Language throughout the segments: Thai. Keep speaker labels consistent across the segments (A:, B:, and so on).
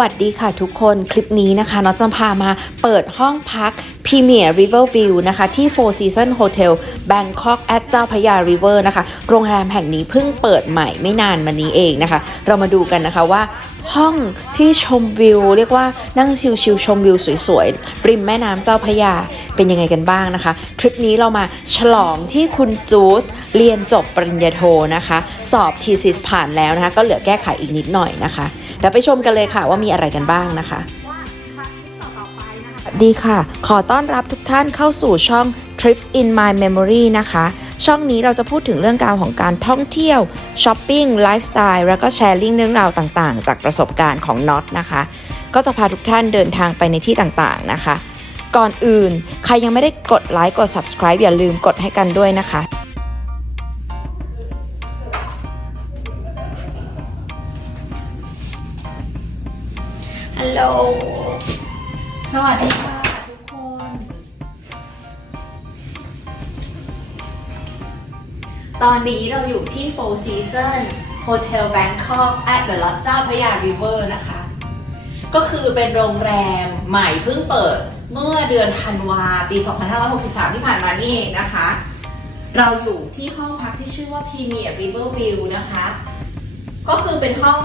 A: วัสดีค่ะทุกคนคลิปนี้นะคะน้องจะพามาเปิดห้องพัก Premier River View นะคะที่ Four Season Hotel Bangkok at เจ้าพยา River นะคะ โรงแรมแห่งนี้เพิ่งเปิดใหม่ไม่นานมานี้เองนะคะ เรามาดูกันนะคะว่าห้องที่ชมวิว เรียกว่านั่งชิลๆชมวิวสวยๆ ริมแม่น้ำเจ้าพยาเป็นยังไงกันบ้างนะคะ ทริปนี้เรามาฉลองที่คุณจูสเรียนจบปริญญาโทนะคะ สอบทีซิสผ่านแล้วนะคะ ก็เหลือแก้ไขอีกนิดหน่อยนะคะ เดี๋ยวไปชมกันเลยค่ะว่ามีอะไรกันบ้างนะคะดีค่ะ ขอต้อนรับทุกท่านเข้าสู่ช่อง Trips in My Memory นะคะ ช่องนี้เราจะพูดถึงเรื่องราวของการท่องเที่ยวช้อปปิ้งไลฟ์สไตล์แล้วก็แชร์ลิงเรื่องราวต่างๆ จากประสบการณ์ของน็อตนะคะ ก็จะพาทุกท่านเดินทางไปในที่ต่างๆนะคะ ก่อนอื่น ใครยังไม่ได้กดไลค์กด subscribe อย่าลืมกดให้กันด้วยนะคะ ตอนนี้เราอยู่ที่ Four Seasons Hotel Bangkok at the Lodge เจ้าพระยา River นะคะ ก็คือเป็นโรงแรมใหม่เพิ่งเปิดเมื่อเดือนธันวาปี 2563 ที่ผ่านมานี่เองนะคะ เราอยู่ที่ห้องพักที่ชื่อว่า Premier River View นะคะ ก็คือเป็นห้อง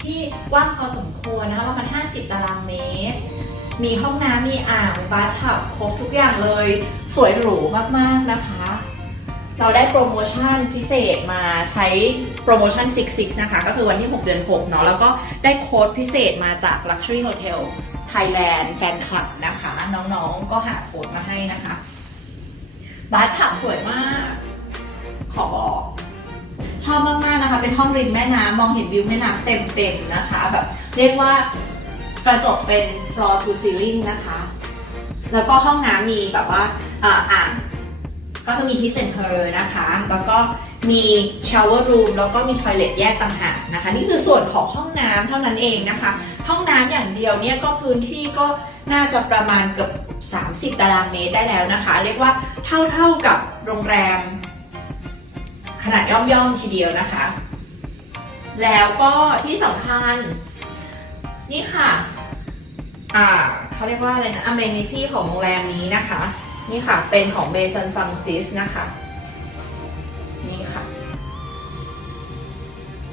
A: ที่กว้างพอสมควรนะคะประมาณ 50 ตารางเมตร มีห้องน้ำมีอ่างบาร์ทับครบทุกอย่างเลย สวยหรูมากๆนะคะ เราได้โปรโมชั่นพิเศษมาใช้โปรโมชั่น 66 นะคะ ก็คือวันที่ 6 เดือน 6 เนาะแล้วก็ได้โค้ดพิเศษมาจาก Luxury Hotel Thailand Fan Club นะคะ น้องๆก็หาโค้ดมาให้นะคะ บาร์ทับสวยมาก ขอบอกชอบมากๆนะคะ เป็นห้องริมแม่น้ำมองเห็นวิวแม่น้ำเต็มๆนะคะ แบบเรียกว่ากระจกเป็น floor to ceiling นะคะ แล้วก็ห้องน้ำมีแบบว่าอ่าง ก็จะมี his and her นะคะ แล้วก็มี shower room แล้วก็มี toilet แยกต่างหากนะคะ นี่คือส่วนของห้องน้ำเท่านั้นเองนะคะ ห้องน้ำอย่างเดียวเนี่ยก็พื้นที่ก็น่าจะประมาณเกือบ30 ตารางเมตรได้แล้วนะคะ เรียกว่าเท่าๆกับโรงแรม ขนาดย่อมๆทีเดียวนะคะ แล้วก็ที่สำคัญ นี่ค่ะ อ่าเขาเรียกว่าอะไรนะ amenity ของโรงแรมนี้นะคะ นี่ค่ะ เป็นของ Mason Francis นะคะ นี่ค่ะ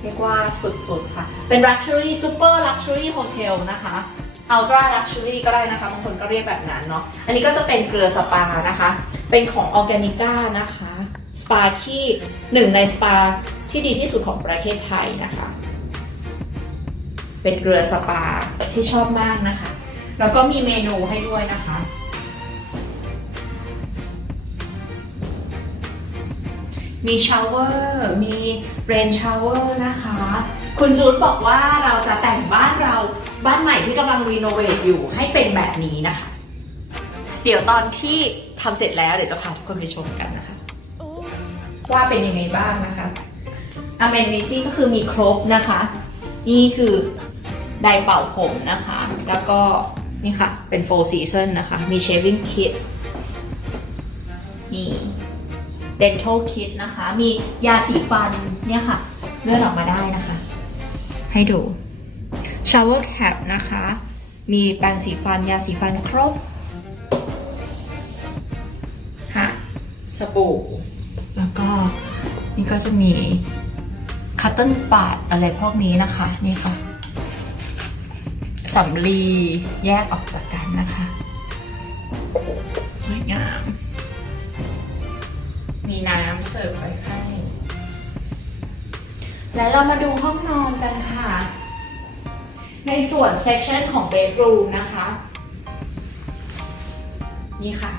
A: เรียกว่าสุดๆค่ะ เป็น luxury super luxury hotel นะคะ ultra luxury ก็ได้นะคะบางคนก็เรียกแบบนั้นเนาะอันนี้ก็จะเป็นเกลือสปานะคะ เป็นของ Organica นะคะสปาที่หนึ่งในสปาที่ดีที่สุดของประเทศไทยนะคะ เป็นเกลือสปาที่ชอบมากนะคะ แล้วก็มีเมนูให้ด้วยนะคะ มีชาวเวอร์มีเรนชาวเวอร์นะคะ คุณจูนบอกว่าเราจะแต่งบ้านเราบ้านใหม่ที่กำลังรีโนเวทอยู่ให้เป็นแบบนี้นะคะ เดี๋ยวตอนที่ทำเสร็จแล้วเดี๋ยวจะพาทุกคนไปชมกันนะคะ ว่าเป็นยังไงบ้างนะคะ amenity ก็คือมีครบนะคะ นี่คือไดร์เป่าผมนะคะ แล้วก็นี่ค่ะ เป็น four season นะคะ มี shaving kit นี่ dental kit นะคะ มียาสีฟันเนี่ยค่ะ เลื่อนออกมาได้นะคะ ให้ดู shower cap นะคะ มีแปรงสีฟันยาสีฟันครบค่ะสบู่ แล้วก็นี่ก็จะมีคัตเติ้ลปาดอะไรพวกนี้นะคะ นี่ค่ะสำลีแยกออกจากกันนะคะ สวยงาม มีน้ำเสิร์ฟไว้ให้ แล้วเรามาดูห้องนอนกันค่ะ ในส่วนเซ c ชันของเบดรูมนะคะ นี่ค่ะ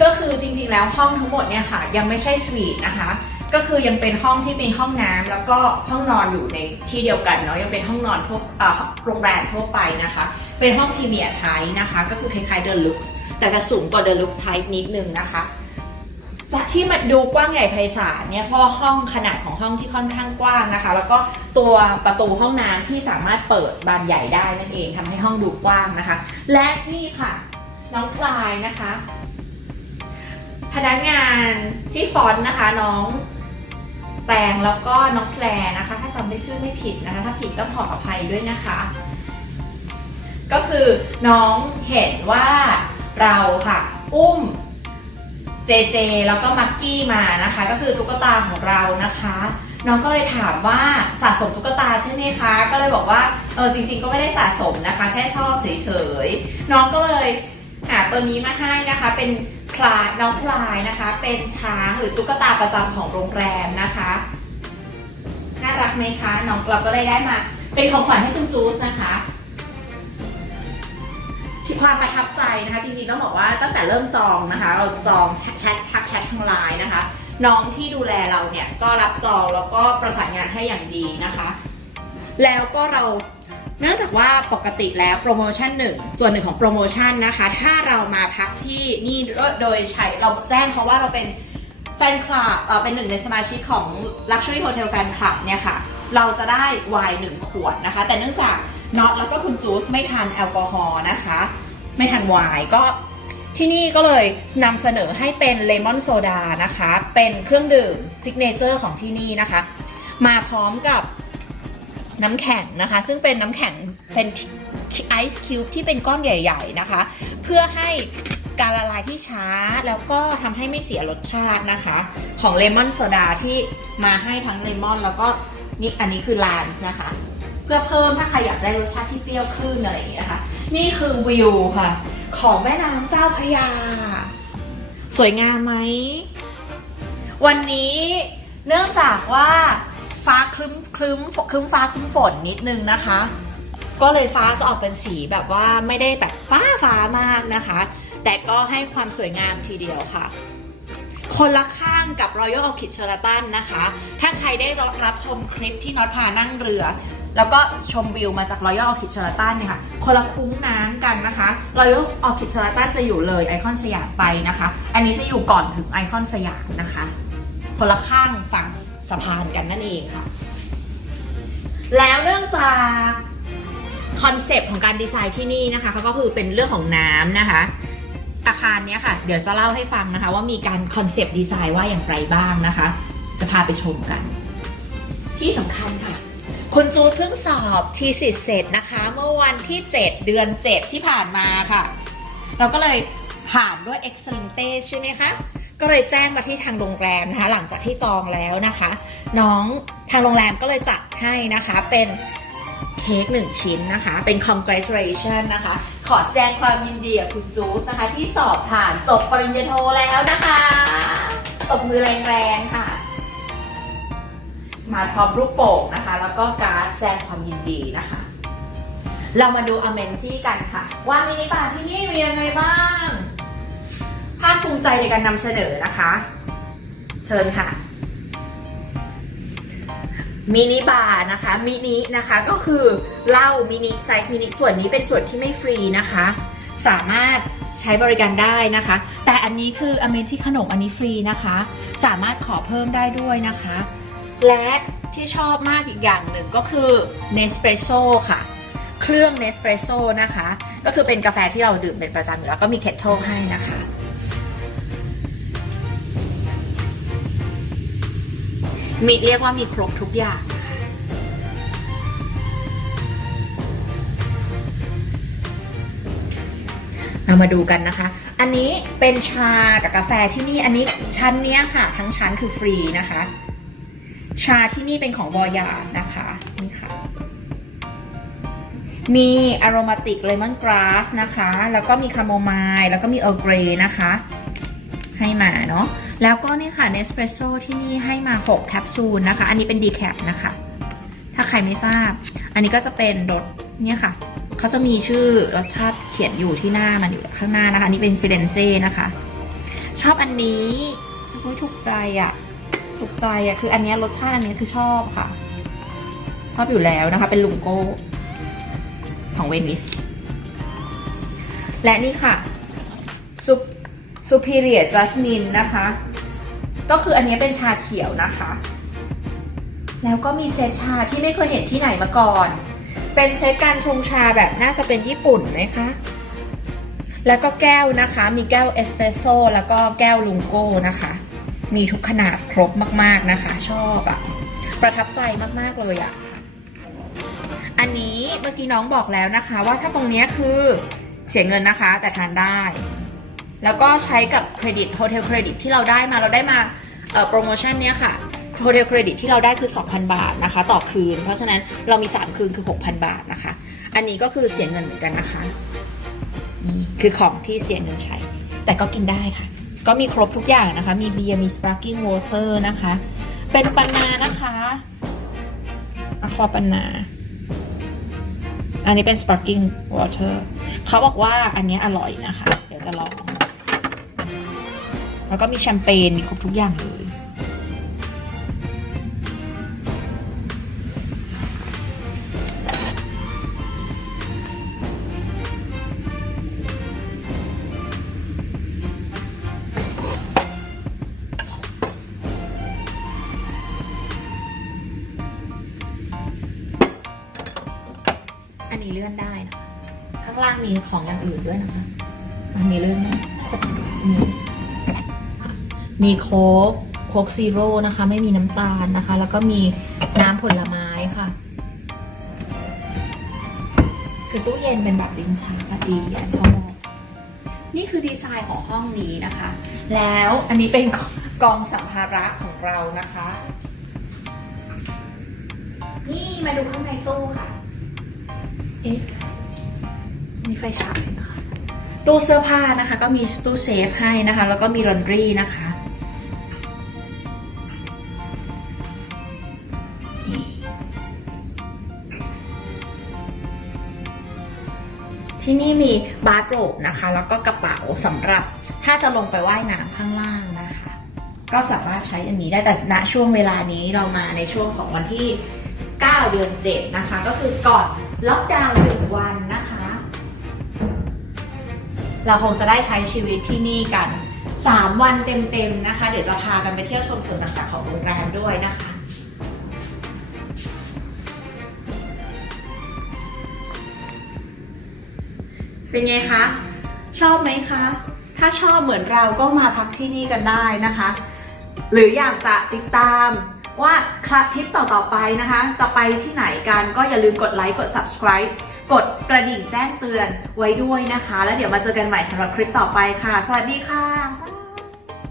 A: ก็คือจริงๆแล้วห้องทั้งหมดเนี่ยค่ะ ยังไม่ใช่สวีทนะคะ ก็คือยังเป็นห้องที่มีห้องน้ำแล้วก็ห้องนอนอยู่ในที่เดียวกันเนาะยังเป็นห้องนอนทั่วโรงแรมทั่วไปนะคะ เป็นห้องพรีเมียร์ไทป์นะคะ ก็คือคล้ายๆเด e l ลุ e แต่จะสูงกว่าเด e l ลุ e ไทป์นิดนึงนะคะ จากที่มันดูกว้างใหญ่ไพศาลเนี่ยเพราะห้องขนาดของห้องที่ค่อนข้างกว้างนะคะ แล้วก็ตัวประตูห้องน้ำที่สามารถเปิดบานใหญ่ได้นั่นเองทำให้ห้องดูกว้างนะคะ และนี่ค่ะ น้องคลายนะคะ พนักงานที่ฟอนต์นะคะน้องแตงแล้วก็น้องแพรนะคะ ถ้าจำได้ชื่อไม่ผิดนะคะ ถ้าผิดต้องขออภัยด้วยนะคะ ก็คือน้องเห็นว่าเราค่ะ อุ้ม เจเจแล้วก็มักกี้มานะคะ ก็คือตุ๊กตาของเรานะคะ น้องก็เลยถามว่าสะสมตุ๊กตาใช่ไหมคะ ก็เลยบอกว่าเออจริง ๆ ก็ไม่ได้สะสมนะคะ แค่ชอบเฉยๆน้องก็เลยหาตัวนี้มาให้นะคะ เป็นพลายน้องพลายนะคะ เป็นช้างหรือตุ๊กตาประจำของโรงแรมนะคะน่ารักไหมคะน้องเราก็เลยได้มา เป็นของขวัญให้คุณจูสนะคะ ความประทับใจนะคะจริงๆต้องบอกว่าตั้งแต่เริ่มจองนะคะ เราจองแชททักแชททางไลน์นะคะ น้องที่ดูแลเราเนี่ยก็รับจองแล้วก็ประสานงานให้อย่างดีนะคะ แล้วก็เราเนื่องจากว่าปกติแล้วโปรโมชั่นหนึ่งส่วนหนึ่งของโปรโมชั่นนะคะ ถ้าเรามาพักที่นี่โดยใช้เราแจ้งเขาว่าเราเป็นแฟนคลับเออเป็นหนึ่งในสมาชิกของ Luxury Hotel Fan Club เนี่ยค่ะ เราจะได้ไวน์หนึ่งขวดนะคะ แต่เนื่องจากน็อตแล้วก็คุณจูสไม่ทานแอลกอฮอล์นะคะ ไม่ทานวน์ก็ที่นี่ก็เลยนำเสนอให้เป็นเลมอนโซดานะคะ เป็นเครื่องดื่มซิกเนเจอร์ของที่นี่นะคะ มาพร้อมกับน้ำแข็งนะคะ ซึ่งเป็นน้ำแข็งเป็นไอซ์คิวบ์ที่เป็นก้อนใหญ่ ๆนะคะ เพื่อให้การละลายที่ช้าแล้วก็ทำให้ไม่เสียรสชาตินะคะ ของเลมอนโซดาที่มาให้ทั้งเลมอนแล้วก็นี่อันนี้คือลานนะคะ เพื่อเพิ่มถ้าใครอยากได้รสชาติที่เปรี้ยวขึ้นอะไรอย่างเงี้ยนะคะ นี่คือวิวค่ะ ของแม่น้ำเจ้าพระยา สวยงามไหม วันนี้เนื่องจากว่าฟ้าคลึ้มคลึ้มคลึ้มฟ้าคลึ้มฝนนิดนึงนะคะ ก็เลยฟ้าจะออกเป็นสีแบบว่าไม่ได้แบบฟ้าฟ้ามากนะคะ แต่ก็ให้ความสวยงามทีเดียวค่ะ คนละข้างกับ Royal Orchid Sheraton นะคะ ถ้าใครได้รับชมคลิปที่น็อตพานั่งเรือ แล้วก็ชมวิวมาจาก Royal Orchid Sheraton เนี่ยค่ะคนละคุ้งน้ำกันนะคะ Royal Orchid Sheraton จะอยู่เลยไอคอนสยามไปนะคะ อันนี้จะอยู่ก่อนถึงไอคอนสยามนะคะ คนละข้างฝั่งสะพานกันนั่นเองค่ะ แล้วเนื่องจากคอนเซปต์ของการดีไซน์ที่นี่นะคะเขาก็คือเป็นเรื่องของน้ำนะคะอาคารเนี้ยค่ะ เดี๋ยวจะเล่าให้ฟังนะคะ ว่ามีการคอนเซปต์ดีไซน์ว่าอย่างไรบ้างนะคะ จะพาไปชมกัน ที่สำคัญค่ะ คุณจูนเพิ่งสอบทีสิทธิ์เสร็จนะคะ เมื่อวันที่ 7 เดือน 7 ที่ผ่านมาค่ะ เราก็เลยผ่านด้วย Excellent ใช่ไหมคะ ก็เลยแจ้งมาที่ทางโรงแรมนะคะ หลังจากที่จองแล้วนะคะ น้องทางโรงแรมก็เลยจัดให้นะคะเป็นเค้กหนึ่งชิ้นนะคะ เป็น congratulation นะคะ ขอแสดงความยินดีกับคุณจูดนะคะ ที่สอบผ่านจบปริญญาโทแล้วนะคะตบมือแรงๆค่ะ มาพร้อมรูปโป่งนะคะ แล้วก็การ์ดแสดงความยินดีนะคะ เรามาดูอเมนที่กันค่ะ ว่ามินิบาร์ที่นี่มียังไงบ้างภาคภูมิใจในการนำเสนอนะคะ เชิญค่ะมินิบาร์นะคะมินินะคะก็คือเหล้ามินิไซส์มินิส่วนนี้เป็นส่วนที่ไม่ฟรีนะคะ สามารถใช้บริการได้นะคะ แต่อันนี้คืออเมนที่ขนมอันนี้ฟรีนะคะ สามารถขอเพิ่มได้ด้วยนะคะ และที่ชอบมากอีกอย่างหนึ่งก็คือ Nespresso ค่ะ เครื่อง Nespresso นะคะ ก็คือเป็นกาแฟที่เราดื่มเป็นประจำอยู่แล้วก็มีเคทเทิลให้นะคะมีเรียกว่ามีครบทุกอย่างนะคะ เรามาดูกันนะคะ อันนี้เป็นชากับกาแฟที่นี่ อันนี้ชั้นเนี้ยค่ะ ทั้งชั้นคือฟรีนะคะ ชาที่นี่เป็นของวอยานะคะนี่ค่ะ มีอ r o มาติกเลมอนกราสนะคะ แล้วก็มีคาโมไมล์แล้วก็มีเอ r ร์เกรนะคะ ให้มาเนาะแล้วก็นี่ค่ะเนสเปรสโซที่นี่ให้มา 6 แคปซูลนะคะ อันนี้เป็นดีแคปนะคะ ถ้าใครไม่ทราบ อันนี้ก็จะเป็นรสเนี่ยค่ะเขาจะมีชื่อรสชาติเขียนอยู่ที่หน้ามันอยู่ข้างหน้านะคะอันนี้เป็นฟิเรนเซ่นะคะ ชอบอันนี้โอ้ยถูกใจอะ ถูกใจอะคืออันนี้รสชาติอันนี้คือชอบค่ะ ชอบอยู่แล้วนะคะ เป็นลุงโก้ ของเวนิส และนี่ค่ะซุป Superior Jasmine นะคะ ก็คืออันนี้เป็นชาเขียวนะคะ แล้วก็มีเซตชาที่ไม่เคยเห็นที่ไหนมาก่อน เป็นเซตการชงชาแบบน่าจะเป็นญี่ปุ่นไหมคะ แล้วก็แก้วนะคะ มีแก้วเอสเปรสโซ่แล้วก็แก้วลุงโก้นะคะ มีทุกขนาดครบมาก ๆนะคะ ชอบอะประทับใจมากๆเลยอะอันนี้เมื่อกี้น้องบอกแล้วนะคะ ว่าถ้าตรงนี้คือเสียเงินนะคะ แต่ทานได้ แล้วก็ใช้กับเครดิตโฮเทลเครดิตที่เราได้มาเราได้มาโปรโมชั่นเนี้ยค่ะโฮเทลเครดิตที่เราได้คือ 2,000 บาทนะคะ ต่อคืน เพราะฉะนั้นเรามี 3 คืนคือ 6,000 บาทนะคะ อันนี้ก็คือเสียเงินเหมือนกันนะคะนี่คือของที่เสียเงินใช้ แต่ก็กินได้ค่ะ ก็มีครบทุกอย่างนะคะ มีเบียร์ มี sparkling water นะคะ เป็นปันนานะคะอะควาปันนา อันนี้เป็น sparkling water เขาบอกว่าอันนี้อร่อยนะคะ เดี๋ยวจะลอง แล้วก็มีแชมเปญ มีครบทุกอย่างเลย มีของอย่างอื่นด้วยนะคะอันนี้เลื่อนได้จะมีมีโค้กโค้กซีโร่นะคะ ไม่มีน้ำตาลนะคะ แล้วก็มีน้ำผลไม้ค่ะ คือตู้เย็นเป็นแบบลิ้นชักดีอะชอบนี่คือดีไซน์ของห้องนี้นะคะ แล้วอันนี้เป็นกองสัมภาระของเรานะคะ นี่มาดูข้างในตู้ค่ะ เอ๊ะ มีไฟฉายนะคะตู้เสื้อผ้านะคะก็มีตู้เซฟให้นะคะ แล้วก็มีลอนดรีนะคะที่นี่มีบาร์โรบนะคะ แล้วก็กระเป๋าสำหรับถ้าจะลงไปว่ายน้ำข้างล่างนะคะ ก็สามารถใช้อันนี้ได้แต่ณช่วงเวลานี้เรามาในช่วงของวันที่ 9 เดือน 7 นะคะ ก็คือก่อนล็อกดาวน์หนึ่งวันนะคะ เราคงจะได้ใช้ชีวิตที่นี่กัน 3 วันเต็มๆนะคะ เดี๋ยวจะพากันไปเที่ยวชมส่วนต่างๆของโรงแรมด้วยนะคะเป็นไงคะ ชอบไหมคะ ถ้าชอบเหมือนเราก็มาพักที่นี่กันได้นะคะ หรืออยากจะติดตามว่าคลิปต่อๆไปนะคะ จะไปที่ไหนกันก็อย่าลืมกดไลค์กด subscribe ระดิ่งแจ้งเตือนไว้ด้วยนะคะ แล้วเดี๋ยวมาเจอกันใหม่สำหรับคลิปต่อไปค่ะ สวัสดีค่ะ